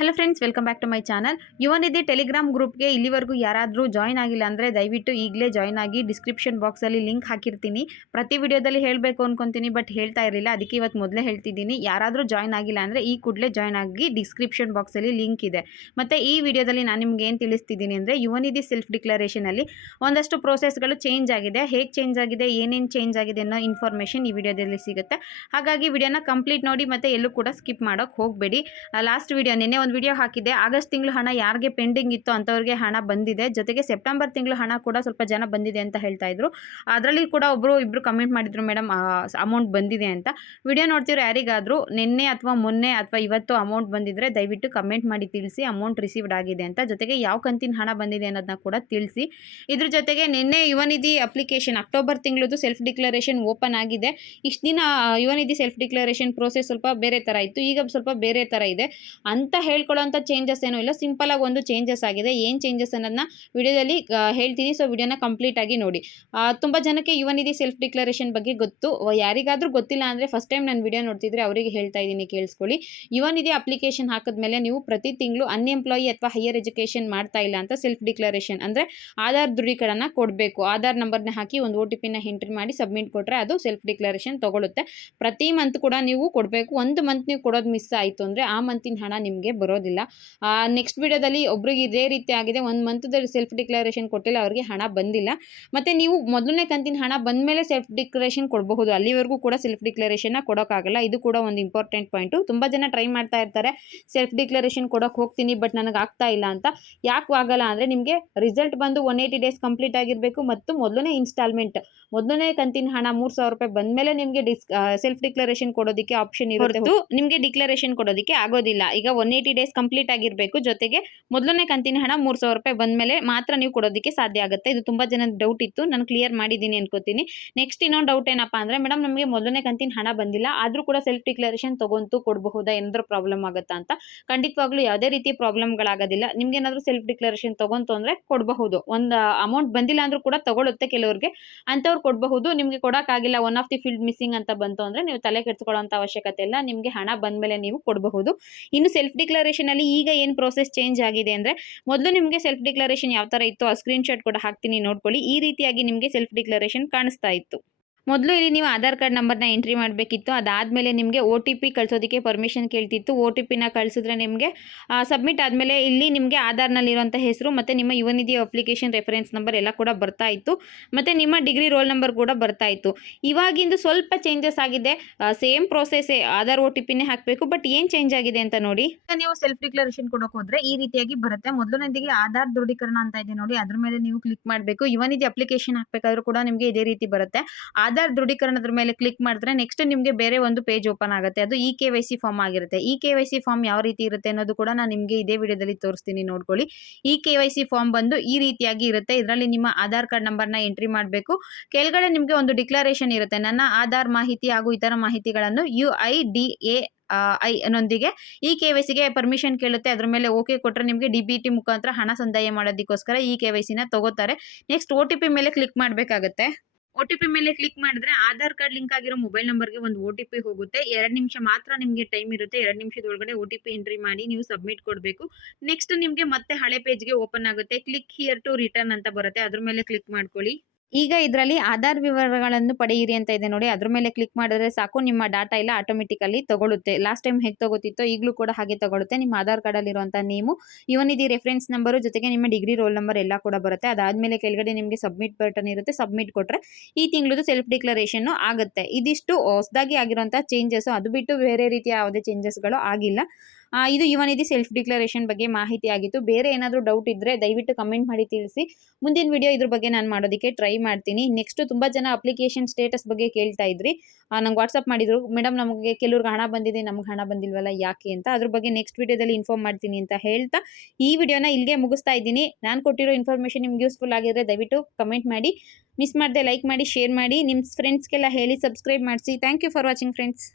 Hello friends, welcome back to my channel. Yuvanidhi Telegram ಗ್ರೂಪ್ಗೆ ಇಲ್ಲಿವರೆಗೂ ಯಾರಾದರೂ ಜಾಯ್ನ್ ಆಗಿಲ್ಲ ಅಂದರೆ ದಯವಿಟ್ಟು ಈಗಲೇ ಜಾಯ್ನ್ ಆಗಿ. ಡಿಸ್ಕ್ರಿಪ್ಷನ್ ಬಾಕ್ಸಲ್ಲಿ ಲಿಂಕ್ ಹಾಕಿರ್ತೀನಿ. ಪ್ರತಿ ವಿಡಿಯೋದಲ್ಲಿ ಹೇಳಬೇಕು ಅಂದ್ಕೊತೀನಿ, ಬಟ್ ಹೇಳ್ತಾ ಇರಲಿಲ್ಲ. ಅದಕ್ಕೆ ಇವತ್ತು ಮೊದಲೇ ಹೇಳ್ತಿದ್ದೀನಿ. ಯಾರಾದರೂ ಜಾಯ್ನ್ ಆಗಿಲ್ಲ ಅಂದರೆ ಈ ಕೂಡಲೇ ಜಾಯ್ನ್ ಆಗಿ. ಡಿಸ್ಕ್ರಿಪ್ಷನ್ ಬಾಕ್ಸಲ್ಲಿ ಲಿಂಕ್ ಇದೆ. ಮತ್ತು ಈ ವಿಡಿಯೋದಲ್ಲಿ ನಾನು ನಿಮ್ಗೆ ಏನು ತಿಳಿಸ್ತಿದ್ದೀನಿ ಅಂದರೆ, ಯುವನಿಧಿ ಸೆಲ್ಫ್ ಡಿಕ್ಲರೇಷನಲ್ಲಿ ಒಂದಷ್ಟು ಪ್ರೋಸೆಸ್ಗಳು ಚೇಂಜ್ ಆಗಿದೆ. ಹೇಗೆ ಚೇಂಜ್ ಆಗಿದೆ, ಏನೇನು ಚೇಂಜ್ ಆಗಿದೆ ಅನ್ನೋ ಇನ್ಫಾರ್ಮೇಷನ್ ಈ ವಿಡಿಯೋದಲ್ಲಿ ಸಿಗುತ್ತೆ. ಹಾಗಾಗಿ ವಿಡಿಯೋನ ಕಂಪ್ಲೀಟ್ ನೋಡಿ, ಮತ್ತು ಎಲ್ಲೂ ಕೂಡ ಸ್ಕಿಪ್ ಮಾಡೋಕ್ಕೆ ಹೋಗಬೇಡಿ. ಲಾಸ್ಟ್ ವಿಡಿಯೋ ನಿನ್ನೆ ಒಂದು ವಿಡಿಯೋ ಹಾಕಿದ್ದೆ. ಆಗಸ್ಟ್ ತಿಂಗಳು ಹಣ ಯಾರಿಗೆ ಪೆಂಡಿಂಗ್ ಇತ್ತು ಅಂಥವ್ರಿಗೆ ಹಣ ಬಂದಿದೆ. ಜೊತೆಗೆ ಸೆಪ್ಟೆಂಬರ್ ತಿಂಗಳು ಹಣ ಕೂಡ ಸ್ವಲ್ಪ ಜನ ಬಂದಿದೆ ಅಂತ ಹೇಳ್ತಾ ಇದ್ರು. ಅದರಲ್ಲಿ ಕೂಡ ಇಬ್ಬರು ಕಮೆಂಟ್ ಮಾಡಿದ್ರು, ಮೇಡಮ್ ಅಮೌಂಟ್ ಬಂದಿದೆ ಅಂತ. ವಿಡಿಯೋ ನೋಡ್ತಿರೋ ಯಾರಿಗಾದರೂ ನಿನ್ನೆ ಅಥವಾ ಮೊನ್ನೆ ಅಥವಾ ಇವತ್ತು ಅಮೌಂಟ್ ಬಂದಿದ್ರೆ ದಯವಿಟ್ಟು ಕಮೆಂಟ್ ಮಾಡಿ ತಿಳಿಸಿ ಅಮೌಂಟ್ ರಿಸೀವ್ಡ್ ಆಗಿದೆ ಅಂತ. ಜೊತೆಗೆ ಯಾವ ಕಂತಿನ ಹಣ ಬಂದಿದೆ ಅನ್ನೋದನ್ನ ಕೂಡ ತಿಳಿಸಿ. ಇದ್ರ ಜೊತೆಗೆ ನಿನ್ನೆ ಯುವನಿಧಿ ಅಪ್ಲಿಕೇಶನ್ ಅಕ್ಟೋಬರ್ ತಿಂಗಳದು ಸೆಲ್ಫ್ ಡಿಕ್ಲರೇಷನ್ ಓಪನ್ ಆಗಿದೆ. ಇಷ್ಟು ದಿನ ಯುವನಿಧಿ ಸೆಲ್ಫ್ ಡಿಕ್ಲರೇಷನ್ ಪ್ರೋಸೆಸ್ ಸ್ವಲ್ಪ ಬೇರೆ ಥರ ಇತ್ತು, ಈಗ ಸ್ವಲ್ಪ ಬೇರೆ ಥರ ಇದೆ ಅಂತ ಹೇಳ್ಕೊಳ್ಳೋಂಥ ಚೇಂಜಸ್ ಏನೂ ಇಲ್ಲ. ಸಿಂಪಲ್ ಆಗಿ ಒಂದು ಚೇಂಜಸ್ ಆಗಿದೆ. ಏನು ಚೇಂಜಸ್ ಅನ್ನೋದನ್ನ ವಿಡಿಯೋದಲ್ಲಿ ಹೇಳ್ತೀನಿ. ಸೊ ವಿಡಿಯೋನ ಕಂಪ್ಲೀಟ್ ಆಗಿ ನೋಡಿ. ತುಂಬ ಜನಕ್ಕೆ ಯುವನಿಧಿ ಸೆಲ್ಫ್ ಡಿಕ್ಲರೇಷನ್ ಬಗ್ಗೆ ಗೊತ್ತು. ಯಾರಿಗಾದರೂ ಗೊತ್ತಿಲ್ಲ ಅಂದರೆ ಫಸ್ಟ್ ಟೈಮ್ ನಾನು ವಿಡಿಯೋ ನೋಡ್ತಿದ್ರೆ ಅವರಿಗೆ ಹೇಳ್ತಾ ಇದ್ದೀನಿ, ಕೇಳಿಸ್ಕೊಳ್ಳಿ. ಯುವನಿಧಿ ಅಪ್ಲಿಕೇಶನ್ ಹಾಕಿದ್ಮೇಲೆ ನೀವು ಪ್ರತಿ ತಿಂಗಳು ಅನ್ಎಂಪ್ಲಾಯಿ ಅಥವಾ ಹೈಯರ್ ಎಜುಕೇಷನ್ ಮಾಡ್ತಾ ಇಲ್ಲ ಅಂತ ಸೆಲ್ಫ್ ಡಿಕ್ಲರೇಷನ್ ಅಂದರೆ ಆಧಾರ್ ದೃಢೀಕರಣ ಕೊಡಬೇಕು. ಆಧಾರ್ ನಂಬರ್ನ ಹಾಕಿ ಒಂದು OTP ಎಂಟ್ರಿ ಮಾಡಿ ಸಬ್ಮಿಟ್ ಕೊಟ್ಟರೆ ಅದು ಸೆಲ್ಫ್ ಡಿಕ್ಲರೇಷನ್ ತಗೊಳುತ್ತೆ. ಪ್ರತಿ ಮಂತ್ ಕೂಡ ನೀವು ಕೊಡಬೇಕು. ಒಂದು ಮಂತ್ ನೀವು ಕೊಡೋದು ಮಿಸ್ ಆಯಿತು ಅಂದರೆ ಆ ಮಂತಿನ ಹಣ ನಿಮಗೆ ಬರೋದಿಲ್ಲ. ನೆಕ್ಸ್ಟ್ ವಿಡಿಯೋದಲ್ಲಿ ಒಬ್ರಿಗೆ ಇದೇ ರೀತಿ ಆಗಿದೆ. ಒಂದು ಮಂತ್ದಲ್ಲಿ ಸೆಲ್ಫ್ ಡಿಕ್ಲರೇಷನ್ ಕೊಟ್ಟಿಲ್ಲ, ಅವ್ರಿಗೆ ಹಣ ಬಂದಿಲ್ಲ. ಮತ್ತು ನೀವು ಮೊದಲನೇ ಕಂತಿನ ಹಣ ಬಂದ ಮೇಲೆ ಸೆಲ್ಫ್ ಡಿಕ್ಲರೇಷನ್ ಕೊಡಬಹುದು. ಅಲ್ಲಿವರೆಗೂ ಕೂಡ ಸೆಲ್ಫ್ ಡಿಕ್ಲರೇಷನ್ನ ಕೊಡೋಕ್ಕಾಗಲ್ಲ. ಇದು ಕೂಡ ಒಂದು ಇಂಪಾರ್ಟೆಂಟ್ ಪಾಯಿಂಟು. ತುಂಬ ಜನ ಟ್ರೈ ಮಾಡ್ತಾ ಇರ್ತಾರೆ, ಸೆಲ್ಫ್ ಡಿಕ್ಲರೇಷನ್ ಕೊಡೋಕೆ ಹೋಗ್ತೀನಿ ಬಟ್ ನನಗೆ ಆಗ್ತಾ ಇಲ್ಲ ಅಂತ. ಯಾಕೆ ಆಗಲ್ಲ ಅಂದರೆ ನಿಮಗೆ ರಿಸಲ್ಟ್ ಬಂದು 180 ಡೇಸ್ ಕಂಪ್ಲೀಟ್ ಆಗಿರಬೇಕು ಮತ್ತು ಮೊದಲನೇ ಇನ್ಸ್ಟಾಲ್ಮೆಂಟ್, ಮೊದಲನೇ ಕಂತಿನ ಹಣ 3,000 ರೂಪಾಯಿ ಬಂದ ಮೇಲೆ ನಿಮಗೆ ಸೆಲ್ಫ್ ಡಿಕ್ಲರೇಷನ್ ಕೊಡೋದಕ್ಕೆ ಆಪ್ಷನ್ ಇರುತ್ತೆ. ನಿಮಗೆ ಡಿಕ್ಲರೇಷನ್ ಕೊಡೋದಕ್ಕೆ ಆಗೋದಿಲ್ಲ. ಈಗ 180 ಡೇಸ್ ಕಂಪ್ಲೀಟ್ ಆಗಿರಬೇಕು. ಜೊತೆಗೆ ಮೊದಲನೇ ಕಂತಿನ ಹಣ 3,000 ರೂಪಾಯಿ ಬಂದ ಮೇಲೆ ಮಾತ್ರ ನೀವು ಕೊಡೋದಕ್ಕೆ ಸಾಧ್ಯ ಆಗುತ್ತೆ. ಇದು ತುಂಬ ಜನ ಡೌಟ್ ಇತ್ತು, ನಾನು ಕ್ಲಿಯರ್ ಮಾಡಿದ್ದೀನಿ ಅನ್ಕೋತೀನಿ. ನೆಕ್ಸ್ಟ್ ಇನ್ನೊಂದು ಡೌಟ್ ಏನಪ್ಪ ಅಂದರೆ, ಮೇಡಮ್ ನಮಗೆ ಮೊದಲನೇ ಕಂತಿನ ಹಣ ಬಂದಿಲ್ಲ, ಆದರೂ ಕೂಡ ಸೆಲ್ಫ್ ಡಿಕ್ಲರೇಷನ್ ತಗೊಂತು ಕೊಡಬಹುದಾ, ಏನಾದರೂ ಪ್ರಾಬ್ಲಮ್ ಆಗುತ್ತಾ ಅಂತ. ಖಂಡಿತವಾಗ್ಲೂ ಯಾವುದೇ ರೀತಿ ಪ್ರಾಬ್ಲಮ್ಗಳಾಗೋದಿಲ್ಲ. ನಿಮ್ಗೆ ಏನಾದರೂ ಸೆಲ್ಫ್ ಡಿಕ್ಲರೇಷನ್ ತಗೊಂತು ಅಂದರೆ ಕೊಡಬಹುದು. ಒಂದು ಅಮೌಂಟ್ ಬಂದಿಲ್ಲ ಅಂದರೂ ಕೂಡ ತಗೊಳುತ್ತೆ ಕೆಲವರಿಗೆ, ಅಂಥವ್ರು ಕೊಡಬಹುದು. ನಿಮಗೆ ಕೊಡೋಕ್ಕಾಗಿಲ್ಲ, one of the field missing ಅಂತ ಬಂತು ಅಂದರೆ ನೀವು ತಲೆ ಕೆಡಿಸ್ಕೊಳ್ಳೋಂಥ ಅವಶ್ಯಕತೆ ಇಲ್ಲ. ನಿಮಗೆ ಹಣ ಬಂದ ಮೇಲೆ ನೀವು ಕೊಡಬಹುದು. ಇನ್ನು ಸೆಲ್ಫ್ ಡಿಕ್ಲರೇಷನ್ ಅಲ್ಲಿ ಈಗ ಏನು ಪ್ರೋಸೆಸ್ ಚೇಂಜ್ ಆಗಿದೆ ಅಂದರೆ, ಮೊದಲು ನಿಮಗೆ ಸೆಲ್ಫ್ ಡಿಕ್ಲರೇಷನ್ ಯಾವ ಥರ ಇತ್ತು ಆ ಸ್ಕ್ರೀನ್ಶಾಟ್ ಕೂಡ ಹಾಕ್ತೀನಿ, ನೋಡ್ಕೊಳ್ಳಿ. ಈ ರೀತಿಯಾಗಿ ನಿಮಗೆ ಸೆಲ್ಫ್ ಡಿಕ್ಲರೇಷನ್ ಕಾಣಿಸ್ತಾ ಇತ್ತು. ಮೊದಲು ಇಲ್ಲಿ ನೀವು ಆಧಾರ್ ಕಾರ್ಡ್ ನಂಬರ್ನ ಎಂಟ್ರಿ ಮಾಡಬೇಕಿತ್ತು. ಅದಾದಮೇಲೆ ನಿಮಗೆ OTP ಕಳಿಸೋದಕ್ಕೆ ಪರ್ಮಿಷನ್ ಕೇಳ್ತಿತ್ತು. OTPನ ಕಳಿಸಿದ್ರೆ ನಿಮಗೆ ಸಬ್ಮಿಟ್ ಆದಮೇಲೆ ಇಲ್ಲಿ ನಿಮಗೆ ಆಧಾರ್ನಲ್ಲಿರುವಂಥ ಹೆಸರು ಮತ್ತು ನಿಮ್ಮ ಯುವನಿಧಿ ಅಪ್ಲಿಕೇಶನ್ ರೆಫರೆನ್ಸ್ ನಂಬರ್ ಎಲ್ಲ ಕೂಡ ಬರ್ತಾ ಇತ್ತು. ಮತ್ತು ನಿಮ್ಮ ಡಿಗ್ರಿ ರೋಲ್ ನಂಬರ್ ಕೂಡ ಬರ್ತಾ ಇತ್ತು. ಇವಾಗಿಂದು ಸ್ವಲ್ಪ ಚೇಂಜಸ್ ಆಗಿದೆ. ಸೇಮ್ ಪ್ರೋಸೆಸ್ಸೇ, ಆಧಾರ್ OTPನೇ ಹಾಕಬೇಕು. ಬಟ್ ಏನು ಚೇಂಜ್ ಆಗಿದೆ ಅಂತ ನೋಡಿ. ನೀವು ಸೆಲ್ಫ್ ಡಿಕ್ಲರೇಷನ್ ಕೊಡೋಕೆ ಹೋದರೆ ಈ ರೀತಿಯಾಗಿ ಬರುತ್ತೆ. ಮೊದಲನೇದಿಗೆ ಆಧಾರ್ ದೃಢೀಕರಣ ಅಂತ ಇದೆ ನೋಡಿ, ಅದ್ರ ಮೇಲೆ ನೀವು ಕ್ಲಿಕ್ ಮಾಡಬೇಕು. ಯುವನಿಧಿ ಅಪ್ಲಿಕೇಶನ್ ಹಾಕಬೇಕಾದ್ರೂ ಕೂಡ ನಿಮಗೆ ಇದೇ ರೀತಿ ಬರುತ್ತೆ. ಆಧಾರ್ ದೃಢೀಕರಣದ ಮೇಲೆ ಕ್ಲಿಕ್ ಮಾಡಿದ್ರೆ ನೆಕ್ಸ್ಟ್ ನಿಮಗೆ ಬೇರೆ ಒಂದು ಪೇಜ್ ಓಪನ್ ಆಗುತ್ತೆ. ಅದು eKYC ಫಾರ್ಮ್ ಆಗಿರುತ್ತೆ. eKYC ಫಾರ್ಮ್ ಯಾವ ರೀತಿ ಇರುತ್ತೆ ಅನ್ನೋದು ಕೂಡ ನಾನು ನಿಮಗೆ ಇದೇ ವಿಡಿಯೋದಲ್ಲಿ ತೋರಿಸ್ತೀನಿ, ನೋಡ್ಕೊಳ್ಳಿ. eKYC ಫಾರ್ಮ್ ಬಂದು ಈ ರೀತಿಯಾಗಿ ಇರುತ್ತೆ. ಇದರಲ್ಲಿ ನಿಮ್ಮ ಆಧಾರ್ ಕಾರ್ಡ್ ನಂಬರ್ನ ಎಂಟ್ರಿ ಮಾಡಬೇಕು. ಕೆಳಗಡೆ ನಿಮಗೆ ಒಂದು ಡಿಕ್ಲರೇಷನ್ ಇರುತ್ತೆ, ನನ್ನ ಆಧಾರ್ ಮಾಹಿತಿ ಹಾಗೂ ಇತರ ಮಾಹಿತಿಗಳನ್ನು UIDAI ನೊಂದಿಗೆ eKYCಗೆ ಪರ್ಮಿಷನ್ ಕೇಳುತ್ತೆ. ಅದ್ರ ಮೇಲೆ ಓಕೆ ಕೊಟ್ಟರೆ ನಿಮಗೆ DBT ಮುಖಾಂತರ ಹಣ ಸಂದಾಯ ಮಾಡೋದಕ್ಕೋಸ್ಕರ eKYCನ ತಗೋತಾರೆ. ನೆಕ್ಸ್ಟ್ OTP ಮೇಲೆ ಕ್ಲಿಕ್ ಮಾಡಬೇಕಾಗುತ್ತೆ. OTP ಮೇಲೆ ಕ್ಲಿಕ್ ಮಾಡಿದ್ರೆ ಆಧಾರ್ ಕಾರ್ಡ್ ಲಿಂಕ್ ಆಗಿರೋ ಮೊಬೈಲ್ ನಂಬರ್ಗೆ ಒಂದು OTP ಹೋಗುತ್ತೆ. 2 ನಿಮಿಷ ಮಾತ್ರ ನಿಮಗೆ ಟೈಮ್ ಇರುತ್ತೆ. 2 ನಿಮಿಷದೊಳಗಡೆ OTP ಎಂಟ್ರಿ ಮಾಡಿ ನೀವು ಸಬ್ಮಿಟ್ ಕೊಡಬೇಕು. ನೆಕ್ಸ್ಟ್ ನಿಮಗೆ ಮತ್ತೆ ಹಳೆ ಪೇಜ್ಗೆ ಓಪನ್ ಆಗುತ್ತೆ. ಕ್ಲಿಕ್ ಹಿಯರ್ ಟು ರಿಟರ್ನ್ ಅಂತ ಬರುತ್ತೆ, ಅದ್ರ ಮೇಲೆ ಕ್ಲಿಕ್ ಮಾಡ್ಕೊಳ್ಳಿ. ಈಗ ಇದರಲ್ಲಿ ಆಧಾರ್ ವಿವರಗಳನ್ನು ಪಡೆಯಿರಿ ಅಂತ ಇದೆ ನೋಡಿ, ಅದ್ರ ಮೇಲೆ ಕ್ಲಿಕ್ ಮಾಡಿದ್ರೆ ಸಾಕು, ನಿಮ್ಮ ಡಾಟಾ ಎಲ್ಲ ಆಟೋಮೆಟಿಕಲಿ ತಗೊಳುತ್ತೆ. ಲಾಸ್ಟ್ ಟೈಮ್ ಹೇಗೆ ತಗೋತಿತ್ತೋ ಈಗಲೂ ಕೂಡ ಹಾಗೆ ತಗೊಳುತ್ತೆ. ನಿಮ್ಮ ಆಧಾರ್ ಕಾರ್ಡಲ್ಲಿರುವಂಥ ನೇಮು, ಯುವನಿಧಿ ರೆಫರೆನ್ಸ್ ನಂಬರು, ಜೊತೆಗೆ ನಿಮ್ಮ ಡಿಗ್ರಿ ರೋಲ್ ನಂಬರ್ ಎಲ್ಲ ಕೂಡ ಬರುತ್ತೆ. ಅದಾದಮೇಲೆ ಕೆಳಗಡೆ ನಿಮಗೆ ಸಬ್ಮಿಟ್ ಬಟನ್ ಇರುತ್ತೆ. ಸಬ್ಮಿಟ್ ಕೊಟ್ಟರೆ ಈ ತಿಂಗಳದು ಸೆಲ್ಫ್ ಡಿಕ್ಲರೇಷನ್ನು ಆಗುತ್ತೆ. ಇದಿಷ್ಟು ಹೊಸದಾಗಿ ಆಗಿರುವಂಥ ಚೇಂಜಸ್ಸು. ಅದು ಬಿಟ್ಟು ಬೇರೆ ರೀತಿಯ ಯಾವುದೇ ಚೇಂಜಸ್ಗಳು ಆಗಿಲ್ಲ. ಇದು ಯುವನಿಧಿ ಸೆಲ್ಫ್ ಡಿಕ್ಲರೇಷನ್ ಬಗ್ಗೆ ಮಾಹಿತಿ ಆಗಿತ್ತು. ಬೇರೆ ಏನಾದರೂ ಡೌಟ್ ಇದ್ದರೆ ದಯವಿಟ್ಟು ಕಮೆಂಟ್ ಮಾಡಿ ತಿಳಿಸಿ. ಮುಂದಿನ ವಿಡಿಯೋ ಇದ್ರ ಬಗ್ಗೆ ನಾನು ಮಾಡೋದಕ್ಕೆ ಟ್ರೈ ಮಾಡ್ತೀನಿ. ನೆಕ್ಸ್ಟು ತುಂಬ ಜನ ಅಪ್ಲಿಕೇಶನ್ ಸ್ಟೇಟಸ್ ಬಗ್ಗೆ ಕೇಳ್ತಾ ಇದ್ರಿ. ನಂಗೆ ವಾಟ್ಸಪ್ ಮಾಡಿದ್ರು, ಮೇಡಮ್ ನಮಗೆ ಕೆಲವ್ರಿಗೆ ಹಣ ಬಂದಿದೆ, ನಮ್ಗೆ ಹಣ ಬಂದಿಲ್ವಲ್ಲ ಯಾಕೆ ಅಂತ. ಅದ್ರ ಬಗ್ಗೆ ನೆಕ್ಸ್ಟ್ ವಿಡಿಯೋದಲ್ಲಿ ಇನ್ಫಾರ್ಮ್ ಮಾಡ್ತೀನಿ ಅಂತ ಹೇಳ್ತಾ ಈ ವಿಡಿಯೋನ ಇಲ್ಲಿಗೆ ಮುಗಿಸ್ತಾ ಇದ್ದೀನಿ. ನಾನು ಕೊಟ್ಟಿರೋ ಇನ್ಫಾರ್ಮೇಷನ್ ನಿಮ್ಗೆ ಯೂಸ್ಫುಲ್ ಆಗಿದ್ರೆ ದಯವಿಟ್ಟು ಕಮೆಂಟ್ ಮಾಡಿ, ಮಿಸ್ ಮಾಡದೆ ಲೈಕ್ ಮಾಡಿ, ಶೇರ್ ಮಾಡಿ, ನಿಮ್ಮ ಫ್ರೆಂಡ್ಸ್ಗೆಲ್ಲ ಹೇಳಿ, ಸಬ್ಸ್ಕ್ರೈಬ್ ಮಾಡಿಸಿ. Thank you for watching friends.